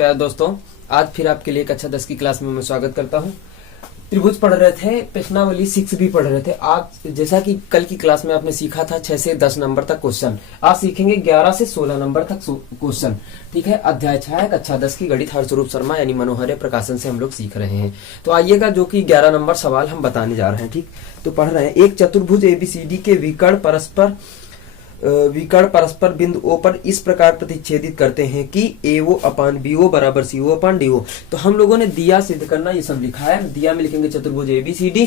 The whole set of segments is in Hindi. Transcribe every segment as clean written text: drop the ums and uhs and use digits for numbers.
प्यारे दोस्तों, आज फिर आपके लिए कक्षा 10 की क्लास में मैं स्वागत करता हूं। त्रिभुज पढ़ रहे थे, प्रश्नावली 6 भी पढ़ रहे थे। आज जैसा कि कल की क्लास में आपने सीखा था 6 से 10 नंबर तक क्वेश्चन, आज सीखेंगे 11 से 16 नंबर तक क्वेश्चन। ठीक है, अध्याय 6 कक्षा 10 की गणित हर्षरूप शर्मा यानी मनोहर प्रकाशन से हम लोग सीख रहे हैं। तो आइएगा, जो कि 11 नंबर सवाल हम बताने जा रहे हैं। ठीक, तो पढ़ रहे हैं। एक चतुर्भुज एबीसीडी के विकर्ण परस्पर बिंदु O पर इस प्रकार प्रतिच्छेदित करते हैं कि AO अपान BO बराबर CO अपान DO। तो हम लोगों ने दिया सिद्ध करना ये सब लिखा है। दिया में लिखेंगे चतुर्भुज ABCD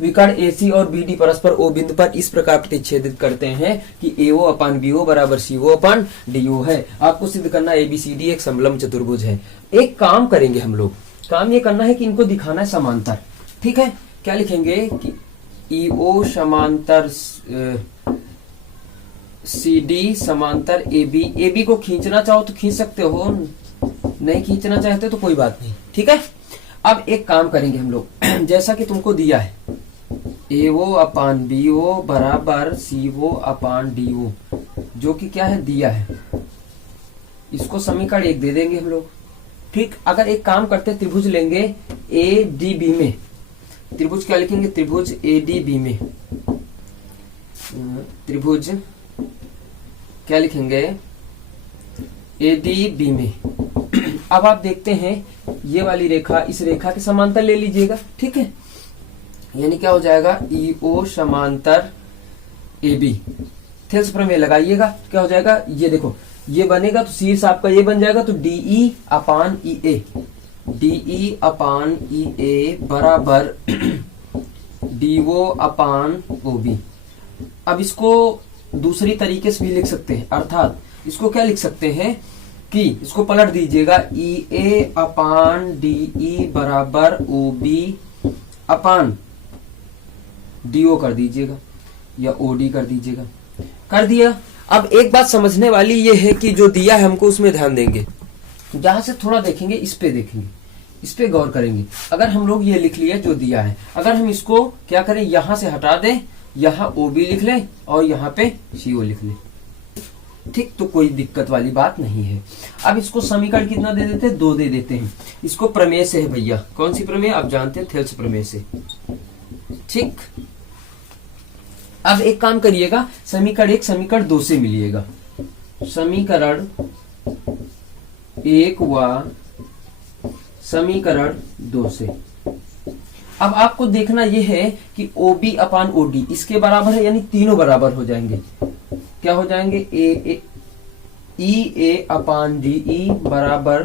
विकर्ण AC और BD परस्पर O बिंदु पर इस प्रकार प्रतिच्छेदित करते हैं कि AO अपान BO बराबर CO अपान DO है। आपको सिद्ध करना ABCD एक समलंब चतुर्भुज है। एक काम करेंगे हम लोग, काम ये करना है कि इनको दिखाना है समांतर। ठीक है, क्या लिखेंगे कि EO समांतर CD समांतर AB को खींचना चाहो तो खींच सकते हो, नहीं खींचना चाहते तो कोई बात नहीं। ठीक है, अब एक काम करेंगे हम लोग जैसा कि तुमको दिया है AO अपान BO बराबर CO अपान DO, जो कि क्या है दिया है, इसको समीकरण 1 दे देंगे हम लोग। ठीक, अगर एक काम करते त्रिभुज लेंगे ADB में, त्रिभुज क्या लिखेंगे, त्रिभुज ADB में, त्रिभुज क्या लिखेंगे ADB में। अब आप देखते हैं ये वाली रेखा इस रेखा के समांतर ले लीजिएगा। ठीक है, यानी क्या हो जाएगा EO समांतर AB। थेल्स प्रमेय लगाइएगा, क्या हो जाएगा, ये देखो ये बनेगा तो शीर्ष आपका ये बन जाएगा, तो DE अपान EA, DE अपान EA बराबर DO अपान OB। अब इसको दूसरी तरीके से भी लिख सकते हैं, अर्थात इसको क्या लिख सकते हैं कि इसको पलट दीजिएगा, EA अपान DE बराबर OB अपान DO कर दीजिएगा या OD कर दीजिएगा। कर दिया। अब एक बात समझने वाली ये है कि जो दिया है हमको उसमें ध्यान देंगे, जहां से थोड़ा देखेंगे इस पे देखेंगे, इस पे गौर करेंगे। अगर हम लोग ये लिख लिया जो दिया है, अगर हम इसको क्या करें यहां से हटा दें, यहाँ OB लिख लें और यहाँ पे CO लिख लें, ठीक, तो कोई दिक्कत वाली बात नहीं है। अब इसको समीकरण कितना दे देते हैं, 2 दे देते हैं। इसको प्रमेय से है भैया, कौन सी प्रमेय आप जानते हैं, थेल्स प्रमेय से। ठीक, अब एक काम करिएगा, समीकरण 1 समीकरण 2 से मिलिएगा। समीकरण 1 व समीकरण 2 से। अब आपको देखना यह है कि OB अपान OD इसके बराबर है, यानी तीनों बराबर हो जाएंगे। क्या हो जाएंगे, EA अपान DE बराबर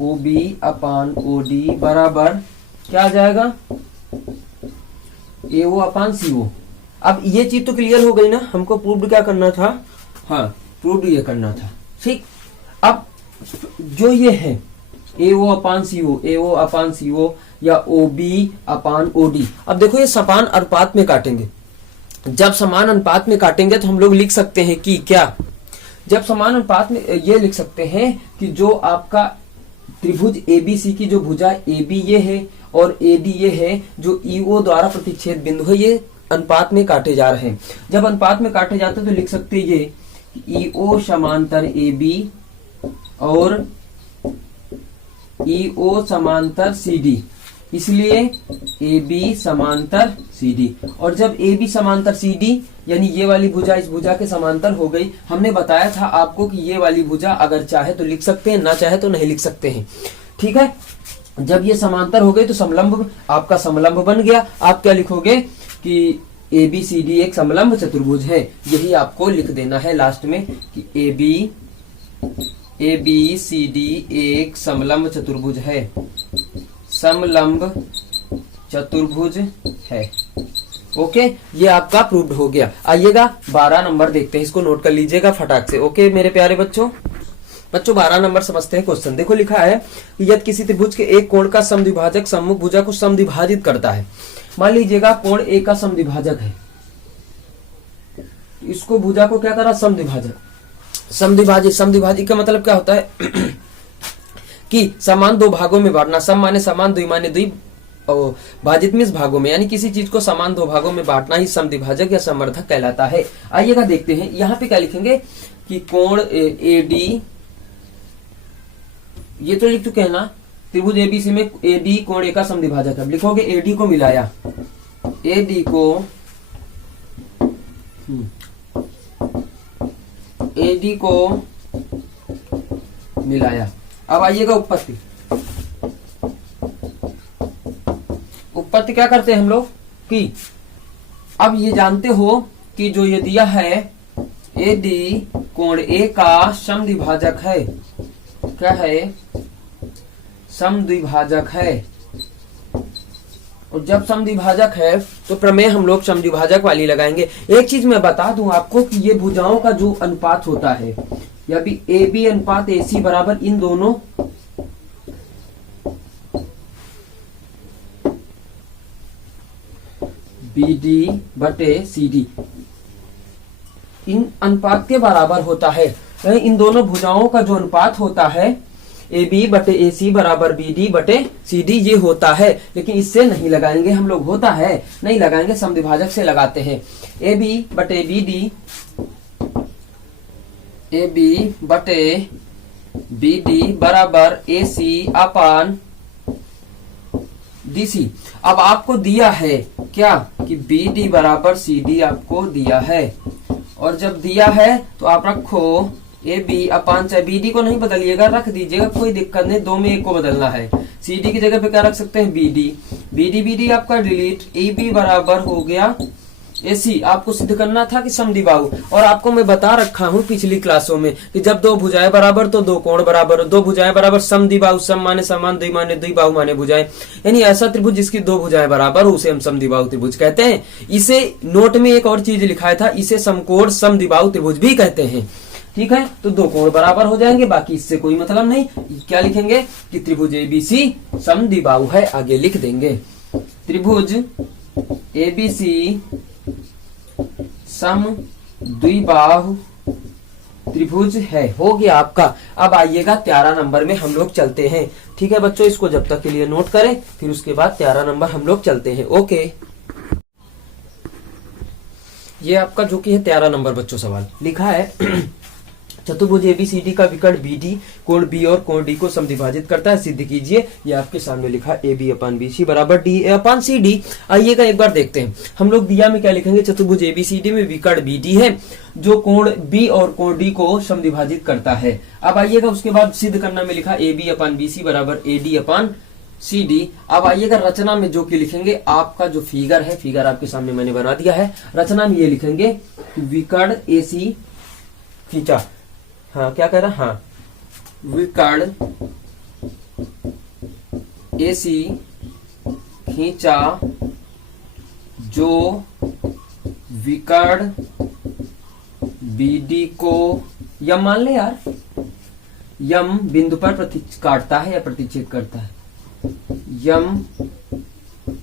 OB अपान OD बराबर क्या आ जाएगा, AO अपान CO। अब ये चीज तो क्लियर हो गई ना, हमको प्रूव क्या करना था, हाँ प्रूव ये करना था। ठीक, अब जो ये है AO अपान CO, AO अपान CO या OB अपान OD, अब देखो ये समान अनुपात में काटेंगे। जब समान अनुपात में काटेंगे तो हम लोग लिख सकते हैं कि क्या, जब समान अनुपात में ये लिख सकते हैं कि जो आपका त्रिभुज ABC की जो भुजा AB ये है और AD ये है, जो EO द्वारा प्रतिच्छेद बिंदु है, ये अनुपात में काटे जा रहे हैं। जब अनुपात में काटे जाते हैं तो लिख सकते हैं ये EO समांतर AB और EO समांतर CD, इसलिए AB समांतर CD। और जब AB समांतर CD यानी ये वाली भुजा इस भुजा के समांतर हो गई, हमने बताया था आपको कि ये वाली भुजा अगर चाहे तो लिख सकते हैं, ना चाहे तो नहीं लिख सकते हैं। ठीक है, जब ये समांतर हो गई तो समलंब आपका समलंब बन गया। आप क्या लिखोगे कि ABCD एक समलंब चतुर्भुज है, यही आपको लिख देना है लास्ट में कि ABCD एक समलंब चतुर्भुज है, समलंब चतुर्भुज है। ओके, ये आपका प्रूव्ड हो गया। आइएगा 12 नंबर देखते हैं, इसको नोट कर लीजिएगा फटाक से। ओके मेरे प्यारे बच्चों 12 नंबर समझते हैं क्वेश्चन। देखो लिखा है कि यदि किसी त्रिभुज के एक कोण का समद्विभाजक सम्मुख भुजा को समद्विभाजित करता है। मान लीजिएगा कोण A का समद्विभाजक है, इसको भुजा को क्या करा, समद्विभाजक। समद्विभाजित का मतलब क्या होता है कि समान 2 भागों में बांटना। सम माने समान, द्वि माने द्वि, भाजित में भागों में, यानी किसी चीज को समान 2 भागों में बांटना ही समद्विभाजक या समवर्धक कहलाता है। आइएगा देखते हैं, यहाँ पे क्या लिखेंगे कि कोण AD ये तो लिख चुके हैं ना, त्रिभुज एबीसी में एडी कोण ए का समद्विभाजक है। लिखोगे एडी को मिलाया, एडी को एडी को मिलाया। अब आइएगा उत्पत्ति। उत्पत्ति क्या करते हैं हम लोग कि अब ये जानते हो कि जो ये दिया है एडी कोण ए का समद्विभाजक है, क्या है, समद्विभाजक है। और जब समद्विभाजक है तो प्रमेय हम लोग समद्विभाजक वाली लगाएंगे। एक चीज मैं बता दूं आपको कि ये भुजाओं का जो अनुपात होता है, या भी ए बी अनुपात ए सी बराबर इन दोनों बी डी बटे सी डी, इन अनुपात के बराबर होता है। इन दोनों भुजाओं का जो अनुपात होता है ए बी बटे ए सी बराबर बी डी बटे सी डी, ये होता है। लेकिन इससे नहीं लगाएंगे हम लोग, होता है नहीं लगाएंगे, समद्विभाजक से लगाते हैं। ए बी बटे बी डी, ए बी बटे बी डी बराबर ए सी अपान डी सी। अब आपको दिया है क्या कि बी डी बराबर सी डी आपको दिया है, और जब दिया है तो आप रखो ए बी अपान, चाहे बी डी को नहीं बदलिएगा, रख दीजिएगा, कोई दिक्कत नहीं, दो में एक को बदलना है। सी डी की जगह पे क्या रख सकते हैं, बी डी, बी डी आपका डिलीट, ए बी बराबर हो गया ए सी। आपको सिद्ध करना था कि समद्विबाहु, और आपको मैं बता रखा हूं पिछली क्लासों में कि जब दो भुजाएं बराबर तो दो कोण बराबर, दो भुजाएं बराबर समद्विबाहु, सम माने समान, द्वि माने द्विबाहु माने भुजाएं, यानी ऐसा त्रिभुज जिसकी दो भुजाएं बराबर हो उसे हम समद्विबाहु त्रिभुज कहते हैं। इसे नोट में एक और चीज लिखा था, इसे समकोण समद्विबाहु त्रिभुज भी कहते हैं। ठीक है, तो दो कोण बराबर हो जाएंगे, बाकी इससे कोई मतलब नहीं। क्या लिखेंगे कि त्रिभुज एबीसी समद्विबाहु है, आगे लिख देंगे त्रिभुज एबीसी समद्विबाहु त्रिभुज है, हो गया आपका। अब आइएगा 13 नंबर में हम लोग चलते हैं। ठीक है बच्चों, इसको जब तक के लिए नोट करें, फिर उसके बाद 13 नंबर हम लोग चलते हैं। ओके, ये आपका जो कि है 13 नंबर बच्चों सवाल लिखा है चतुर्भुज एबीसीडी का विकर्ण बीडी कोण बी और कोण डी को समद्विभाजित करता है, सिद्ध कीजिए। ये आपके सामने लिखा A B upon B C बराबर D A upon C D. आइएगा एक बार देखते हैं हम लोग दिया में क्या लिखेंगे, चतुर्भुज एबीसीडी में विकर्ण बीडी है जो कोण बी और कोण डी को समद्विभाजित करता है। अब आइएगा उसके बाद सिद्ध करना में लिखा A B upon B C बराबर A D upon C D. अब आइएगा रचना में जो कि लिखेंगे, आपका जो फिगर है, फिगर आपके सामने मैंने बना दिया है। रचना में ये लिखेंगे विकर्ण ए सी खींचा, हाँ क्या कह रहा, हाँ विकर्ण ए सी खींचा जो विकर्ण बी डी को यम मान ले यार, यम बिंदु पर काटता है या प्रतिच्छेद करता है, यम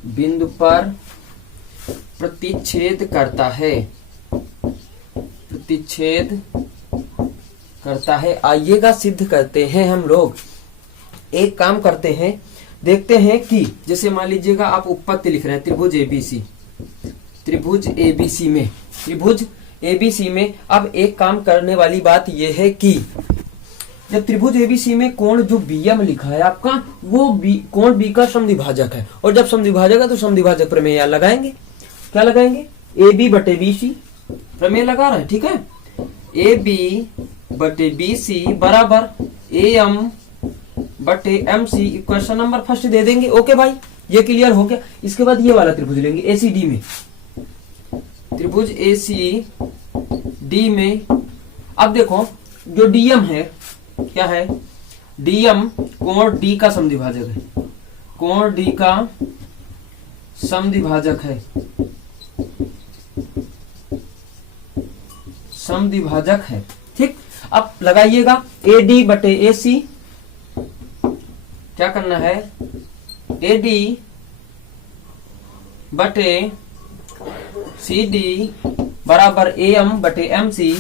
बिंदु पर प्रतिच्छेद करता है, प्रतिच्छेद करता है। आइएगा सिद्ध करते हैं हम लोग। एक काम करते हैं, देखते हैं कि जैसे मान लीजिएगा आप उत्पत्ति लिख रहे हैं त्रिभुज एबीसी, त्रिभुज एबीसी में, त्रिभुज एबीसी में। अब एक काम करने वाली बात यह है कि जब त्रिभुज एबीसी में कोण जो बीएम लिखा है आपका, वो कोण बी का समद्विभाजक है, और जब समद्विभाजक है तो समद्विभाजक प्रमेय लगाएंगे। क्या लगाएंगे, ए बी बटे बी सी प्रमेय लगा रहे हैं। ठीक है, ए बी बटे बी सी बराबर ए एम बटे M C, equation number first दे देंगे। ओके भाई, ये क्लियर हो गया। इसके बाद ये वाला त्रिभुज लेंगे एसीडी में, त्रिभुज एसी डी में। अब देखो जो डीएम है, क्या है, डीएम कोण डी का समद्विभाजक है, कोण डी का समद्विभाजक है, समद्विभाजक है। ठीक, अब लगाइएगा ए डी बटे ए सी, क्या करना है, ए डी बटे सी डी बराबर ए एम बटे एम सी,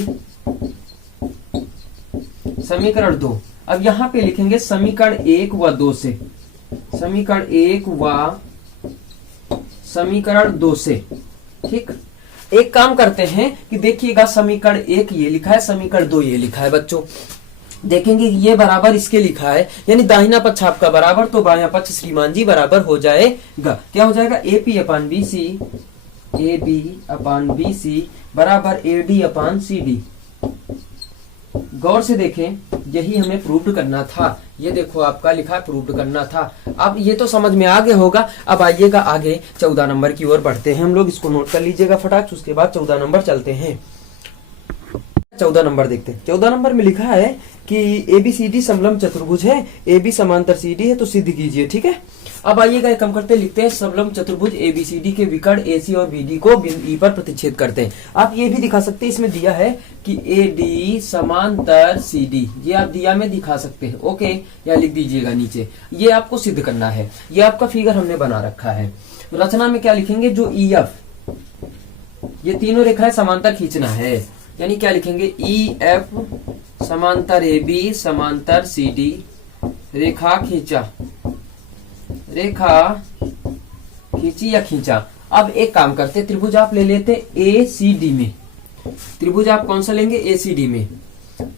समीकरण 2। अब यहां पे लिखेंगे समीकरण 1 व 2 से, समीकरण 1 व समीकरण 2 से। ठीक, एक काम करते हैं कि देखिएगा समीकरण 1 ये लिखा है, समीकरण 2 ये लिखा है बच्चों। देखेंगे कि ये बराबर इसके लिखा है, यानी दाहिना पक्ष आपका बराबर, तो बायां पक्ष श्रीमान जी बराबर हो जाएगा। क्या हो जाएगा? AP अपान BC, AB अपान BC बराबर AD अपान CD। गौर से देखें, यही हमें प्रूव्ड करना था। ये देखो आपका लिखा प्रूव्ड करना था। अब ये तो समझ में आ गया होगा। अब आइएगा आगे 14 नंबर की ओर बढ़ते हैं हम लोग। इसको नोट कर लीजिएगा फटाक, उसके बाद 14 नंबर चलते हैं। 14 नंबर देखते हैं। 14 नंबर में लिखा है कि ABCD समलंब चतुर्भुज है, AB समांतर CD है, तो सिद्ध कीजिए। ठीक है, अब आइएगा एक काम करते हैं, लिखते हैं समलंब चतुर्भुज ABCD के विकर्ण AC और BD को बिंदु E पर प्रतिच्छेद करते हैं। आप ये भी दिखा सकते हैं, इसमें दिया है कि AD समांतर CD, ये आप दिया में दिखा सकते हैं। ओके, या लिख दीजिएगा नीचे, ये आपको सिद्ध करना है। ये आपका फिगर हमने बना रखा है। रचना में क्या लिखेंगे? जो EF, ये तीनों रेखाएं समांतर खींचना है, यानी क्या लिखेंगे? EF समांतर AB समांतर CD, रेखा खींचा, रेखा खींची या खींचा। अब एक काम करते, त्रिभुज आप ले लेते ACD में। त्रिभुज आप कौन सा लेंगे? ACD में।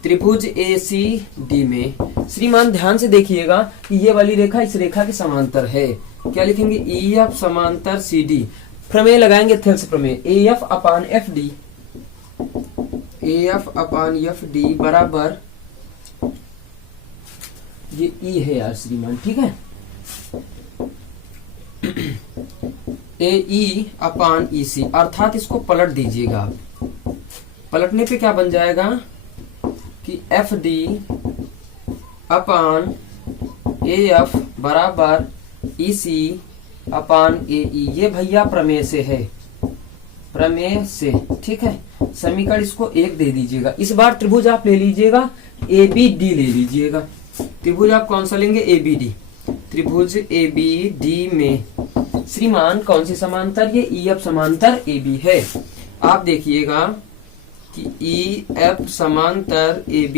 त्रिभुज ACD में श्रीमान ध्यान से देखिएगा कि ये वाली रेखा इस रेखा के समांतर है। क्या लिखेंगे? EF समांतर CD। प्रमेय लगाएंगे, थेल्स प्रमेय, AF अपान FD, AF अपान FD बराबर, ये E है यार श्रीमान, ठीक है, AE अपान EC, अर्थात इसको पलट दीजिएगा आप। पलटने पे क्या बन जाएगा कि FD अपान AF बराबर EC अपान AE। ये भैया प्रमेय से है, प्रमेय से, ठीक है। समीकरण इसको 1 दे दीजिएगा। इस बार त्रिभुज आप ले लीजिएगा ABD, ले लीजिएगा त्रिभुज आप कौन सा लेंगे? ABD। त्रिभुज ABD में श्रीमान कौन सी समांतर? ये EF समांतर AB है। आप देखिएगा कि EF समांतर AB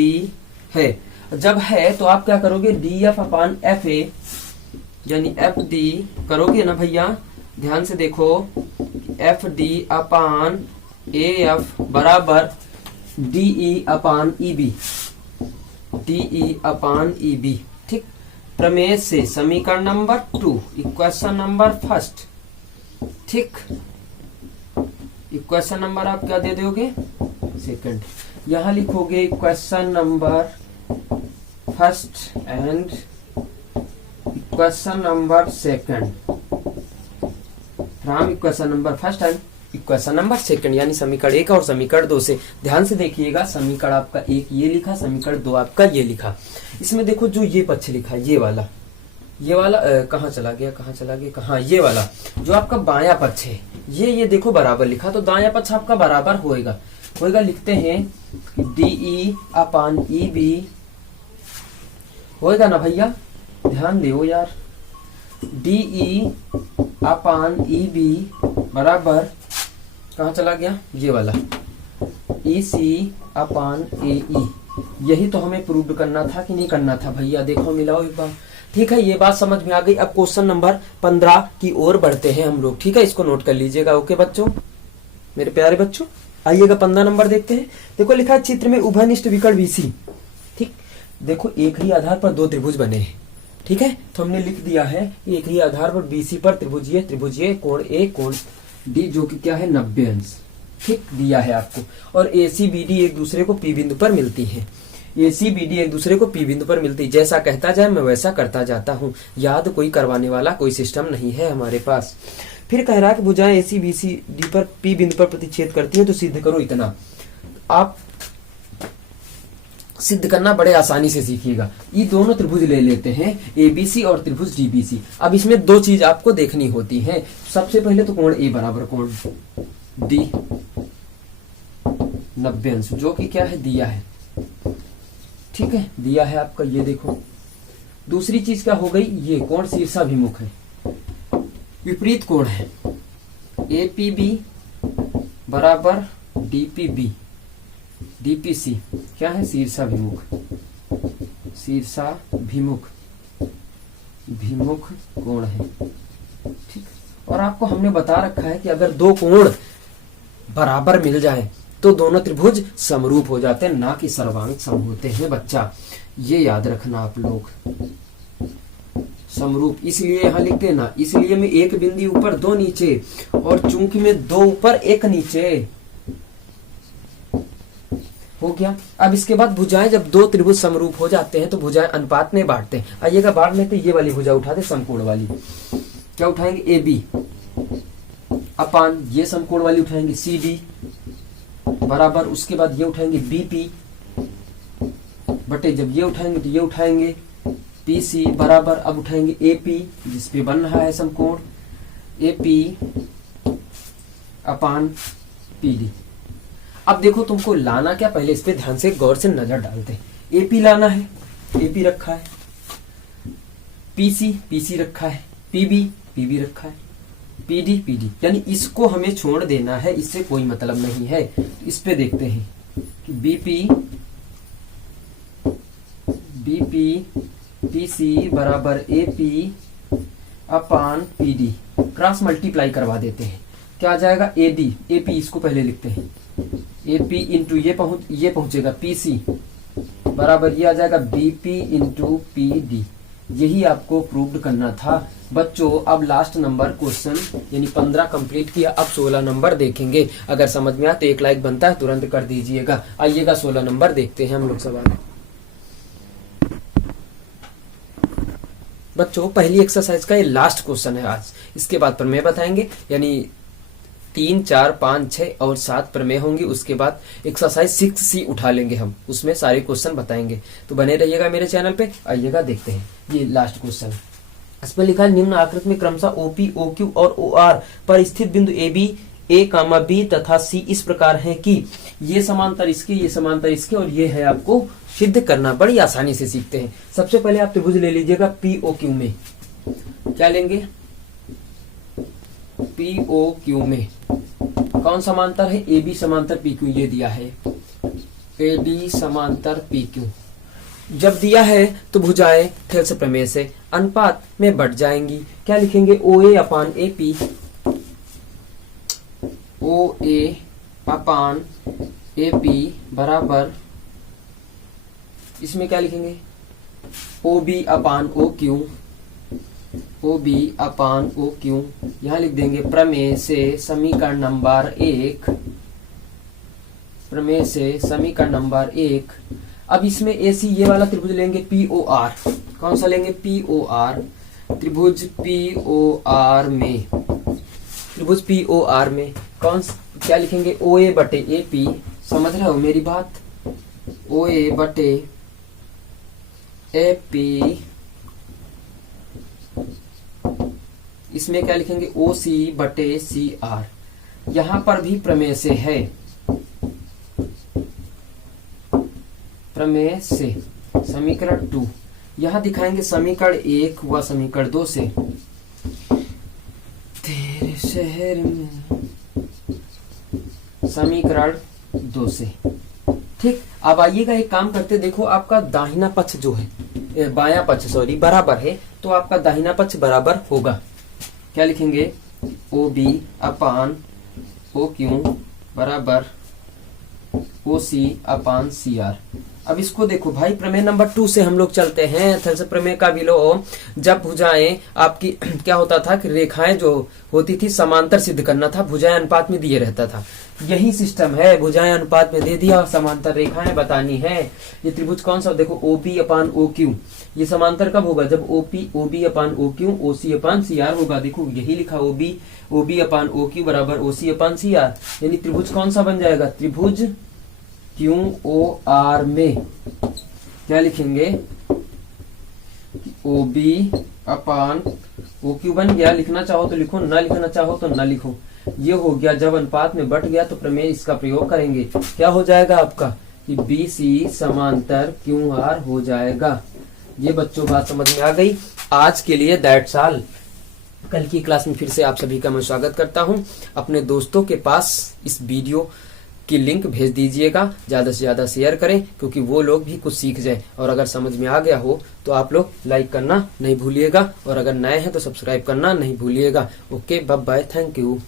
है। जब है तो आप क्या करोगे? DF अपान FA, यानी FD करोगे ना भैया, ध्यान से देखो, FD अपान AF बराबर DE अपान EB, DE अपान EB, ठीक। प्रमेय से समीकरण नंबर 2, इक्वेशन नंबर 1, ठीक। इक्वेशन नंबर आप क्या दे दोगे? सेकंड। यहां लिखोगे equation number 1 and equation number 2 from equation number 1 and equation number 2, यानी समीकरण 1 और समीकरण 2 से। ध्यान से देखिएगा, समीकरण आपका 1 ये लिखा, समीकरण 2 आपका ये लिखा। इसमें देखो जो ये पक्ष लिखा, ये वाला कहाँ चला गया, कहाँ, ये वाला जो आपका बायां पक्ष है, ये देखो बराबर लिखा, तो दायां पक्ष आपका बराबर होएगा। लिखते हैं DE अपान EB होएगा ना भैया, ध्यान दो यार। DE अपान EB बराबर कहाँ चला गया? ये वाला EC अपान AE। यही तो हमें प्रूव करना था कि नहीं करना था भैया? देखो मिलाओ एक बार, ठीक है। ये बात समझ में आ गई। अब क्वेश्चन नंबर 15 की ओर बढ़ते हैं हम लोग, ठीक है। इसको नोट कर लीजिएगा। ओके बच्चों, मेरे प्यारे बच्चों, आइएगा 15 नंबर देखते हैं। देखो लिखा है चित्र में उभयनिष्ठ विकर्ण BC, ठीक। देखो एक ही आधार पर 2 त्रिभुज बने हैं, ठीक है। तो हमने लिख दिया है एक ही आधार पर BC पर त्रिभुज ये कोण A कोण D, जो कि क्या है 90 अंश, ठीक दिया है आपको। और AC BD एक दूसरे को P बिंदु पर मिलती है। AC BD एक दूसरे को P बिंदु पर मिलती है। जैसा कहता जाए मैं वैसा करता जाता हूँ। याद कोई करवाने वाला कोई सिस्टम नहीं है हमारे पास। फिर कह रहा कि भुजाएं AC BCD पर P बिंदु पर प्रतिच्छेद करती है, तो सिद्ध करो इतना। आप सिद्ध करना बड़े आसानी से सीखिएगा। ये दोनों त्रिभुज ले लेते हैं ABC और त्रिभुज DBC। अब इसमें 2 चीज आपको देखनी होती है। सबसे पहले तो कोण A बराबर कोण D 90 अंश, जो कि क्या है दिया है, ठीक है, दिया है आपका, ये देखो। दूसरी चीज क्या हो गई? ये कोण शीर्षाभिमुख है, विपरीत कोण है। APB बराबर DPB, DPC क्या है? शीर्षाभिमुख, भिमुख कोण है, ठीक। और आपको हमने बता रखा है कि अगर 2 कोण बराबर मिल जाए तो दोनों त्रिभुज समरूप हो जाते हैं, ना कि सर्वांग सम होते हैं बच्चा। ये याद रखना आप लोग, समरूप इसलिए यहां लिख देना, इसलिए में एक बिंदु ऊपर दो नीचे, और चूंकि में दो ऊपर एक नीचे हो गया। अब इसके बाद भुजाएं जब दो त्रिभुज समरूप हो जाते हैं तो भुजाएं अनुपात में बांटते हैं। आइएगा बांट लेते, ये वाली भुजा उठाते समकोण वाली, क्या उठाएंगे, ए बी अपान ये समकोण वाली उठाएंगे सी डी बराबर, उसके बाद ये उठाएंगे बी पी बटे, जब ये उठाएंगे तो ये उठाएंगे पी सी बराबर, अब उठाएंगे ए पी जिसपे बन रहा है समकोण, A P upon P D. अब देखो तुमको लाना क्या, पहले इस पे ध्यान से गौर से नजर डालते हैं। एपी लाना है, एपी रखा है, पीसी पीसी रखा है, पीबी पीबी रखा है, पीडी पीडी, यानी इसको हमें छोड़ देना है, इससे कोई मतलब नहीं है। इस पे देखते हैं कि बीपी बीपी पीसी बराबर एपी अपान पीडी, क्रॉस मल्टीप्लाई करवा देते हैं, क्या आ जाएगा, एडी एपी, इसको पहले लिखते हैं, एपी इंटू ये पहुंचेगा पीसी बराबर ये आ जाएगा बीपी इंटू पीडी। यही आपको प्रूव्ड करना था बच्चों। अब लास्ट नंबर क्वेश्चन यानी 15 कंप्लीट किया, अब 16 नंबर देखेंगे। अगर समझ में आए तो 1 लाइक बनता है, तुरंत कर दीजिएगा। आइएगा 16 नंबर देखते हैं हम लोग सवाल। बच्चों पहली एक्सरसाइज का ये लास्ट क्वेश्चन है आज, इसके बाद प्रमेय बताएंगे, यानी 3, 4, 5, 6 और 7 प्रमेय होंगी। उसके बाद एक्सरसाइज 6C उठा लेंगे हम, उसमें सारे क्वेश्चन बताएंगे। तो बने रहिएगा मेरे चैनल पे। आइएगा देखते हैं ये लास्ट क्वेश्चन। इसमें लिखा है निम्न आकृति में क्रमशः OP, OQ और OR पर स्थित बिंदु AB, A, B तथा C इस प्रकार है कि ये समांतर इसके, ये समांतर इसके, और ये है आपको सिद्ध करना। बड़ी आसानी से सीखते हैं। सबसे पहले आप त्रिभुज ले लीजिएगा POQ में, क्या लेंगे, POQ में कौन समांतर है, AB समांतर PQ, ये दिया है AD समांतर PQ। जब दिया है तो भुजाएं थेल्स प्रमेय से अनुपात में बढ़ जाएंगी। क्या लिखेंगे, OA अपान AP, OA अपान AP बराबर, इसमें क्या लिखेंगे, OB अपान OQ, OB अपान OQ। यहां लिख देंगे प्रमेय से समीकरण नंबर 1, प्रमेय से समीकरण नंबर 1। अब इसमें AC ये वाला त्रिभुज लेंगे POR, कौन सा लेंगे, POR, त्रिभुज POR में, त्रिभुज POR में कौन क्या लिखेंगे, OA बटे AP, समझ रहे हो मेरी बात, OA बटे AP। इसमें क्या लिखेंगे, OC बटे CR। यहां पर भी प्रमेय से है, प्रमेय से समीकरण 2। यहां दिखाएंगे समीकरण 1 हुआ समीकरण 2 से, तेरे शहर में, समीकरण 2 से। ठीक, अब आइएगा एक काम करते, देखो आपका दाहिना पक्ष जो है, बायां पक्ष सॉरी बराबर है, तो आपका दाहिना पक्ष बराबर होगा, क्या लिखेंगे, OB अपान OQ बराबर OC अपान CR। अब इसको देखो भाई, प्रमेय नंबर 2 से हम लोग चलते हैं। थेल्स प्रमेय का विलोम, जब भुजाएं आपकी क्या होता था कि रेखाएं जो होती थी समांतर सिद्ध करना था, भुजाएं अनुपात में दिए रहता था। यही सिस्टम है, भुजाएं अनुपात में दे दिया और समांतर रेखाएं बतानी है। ये त्रिभुज कौन सा, देखो OP अपान OQ, ये समांतर कब होगा, जब OB अपान OQ, OC अपान CR होगा। देखो यही लिखा, OB अपान OQ बराबर OC अपान CR, यानी त्रिभुज कौन सा बन जाएगा, त्रिभुज QOR में क्या लिखेंगे, OB अपान OQ बन गया। लिखना चाहो तो लिखो, ना लिखना चाहो तो ना लिखो। ये हो गया, जब अनुपात में बढ़ गया तो प्रमेय इसका प्रयोग करेंगे। क्या हो जाएगा आपका कि BC समांतर QR हो जाएगा। ये बच्चों बात समझ में आ गई। आज के लिए दैट्स ऑल। कल की क्लास में फिर से आप सभी का मैं स्वागत करता हूं। अपने दोस्तों के पास इस वीडियो की लिंक भेज दीजिएगा, ज्यादा से ज्यादा शेयर करें, क्योंकि वो लोग भी कुछ सीख जाए। और अगर समझ में आ गया हो तो आप लोग लाइक करना नहीं भूलिएगा, और अगर नए हैं तो सब्सक्राइब करना नहीं भूलिएगा। Okay, bye bye, thank you.